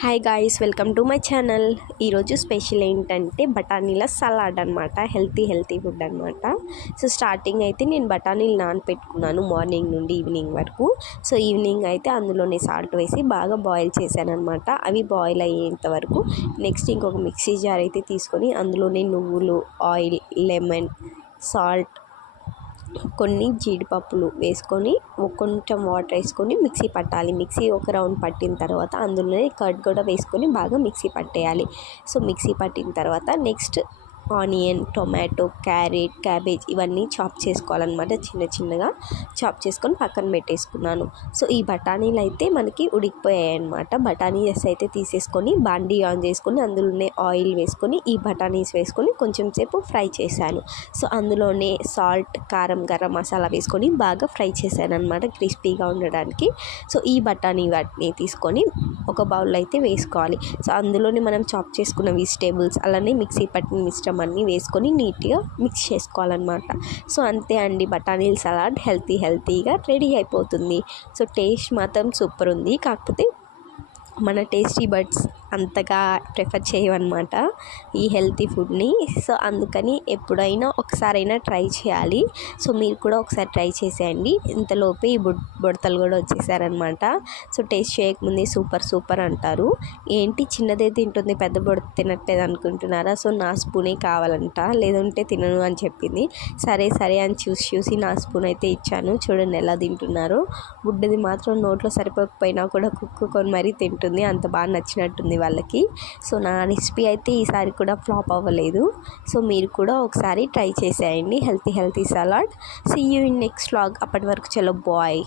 Hi guys, welcome to my channel. ఈరోజు special ఏంటంటే బఠానీల సలాడ్ అనమాట. హెల్తీ ఫుడ్ అనమాట. సో స్టార్టింగ్ అయితే నేను బఠానీలు నానపెట్టుకున్నాను మార్నింగ్ నుండి ఈవినింగ్ వరకు. సో ఈవినింగ్ అయితే అందులోనే సాల్ట్ వేసి బాగా బాయిల్ చేశాను అనమాట. అవి బాయిల్ అయ్యేంత వరకు నెక్స్ట్ ఇంకొక మిక్సీ జార్ అయితే తీసుకొని అందులోనే నువ్వులు, ఆయిల్, లెమన్, సాల్ట్, కొన్ని జీడిపప్పులు వేసుకొని కొంచెం వాటర్ వేసుకొని మిక్సీ పట్టాలి. మిక్సీ ఒక రౌండ్ పట్టిన తర్వాత అందులోనే కర్డ్ కూడా వేసుకొని బాగా మిక్సీ పట్టేయాలి. సో మిక్సీ పట్టిన తర్వాత next onion, tomato, carrot, cabbage ఇవన్నీ చాప్ చేసుకోవాలన్నమాట. చిన్నగా చాప్ చేసుకొని పక్కన పెట్టేసుకున్నాను. సో ఈ బఠానీలు అయితే మనకి ఉడికిపోయాయి అనమాట. బఠానీస్ అయితే తీసేసుకొని బాండీ ఆన్ చేసుకొని అందులోనే ఆయిల్ వేసుకొని ఈ బఠానీస్ వేసుకొని కొంచెం సేపు ఫ్రై చేశాను. సో అందులోనే సాల్ట్, కారం, గరం మసాలా వేసుకొని బాగా ఫ్రై చేశాను అనమాట, క్రిస్పీగా ఉండడానికి. సో ఈ బఠానీ వాటిని తీసుకొని ఒక బౌల్లో అయితే వేసుకోవాలి. సో అందులోనే మనం చాప్ చేసుకున్న వెజిటేబుల్స్ అలానే మిక్సీ పట్టిన మిశ్రమం అన్నీ వేసుకొని నీట్గా మిక్స్ చేసుకోవాలన్నమాట. సో అంతే అండి, బఠానీల సలాడ్ హెల్తీగా రెడీ అయిపోతుంది. సో టేస్ట్ మాత్రం సూపర్ ఉంది. కాకపోతే మన టేస్టీ బడ్స్ అంతగా ప్రిఫర్ చేయవన్నమాట ఈ హెల్తీ ఫుడ్ని. సో అందుకని ఎప్పుడైనా ఒకసారైనా ట్రై చేయాలి. సో మీరు కూడా ఒకసారి ట్రై చేసేయండి. ఇంతలోపే ఈ బుడతలు కూడా వచ్చేసారనమాట. సో టేస్ట్ చేయకముందే సూపర్ అంటారు. ఏంటి చిన్నదే తింటుంది, పెద్ద బుడత తినట్లేదు అనుకుంటున్నారా? సో నా స్పూనే కావాలంట, లేదంటే తినను అని చెప్పింది. సరే అని చూసి నా స్పూన్ అయితే ఇచ్చాను. చూడండి ఎలా తింటున్నారు. బుడ్డది మాత్రం నోట్లో సరిపోకపోయినా కూడా కుక్కుకొని మరీ తింటుంది. అంత బాగా నచ్చినట్టుంది వాళ్ళకి. సో నా రెసిపీ అయితే ఈసారి కూడా ఫ్లాప్ అవ్వలేదు. సో మీరు కూడా ఒకసారి ట్రై చేసేయండి healthy salad. See you in next vlog. అప్పటి వరకు చలో బాయ్.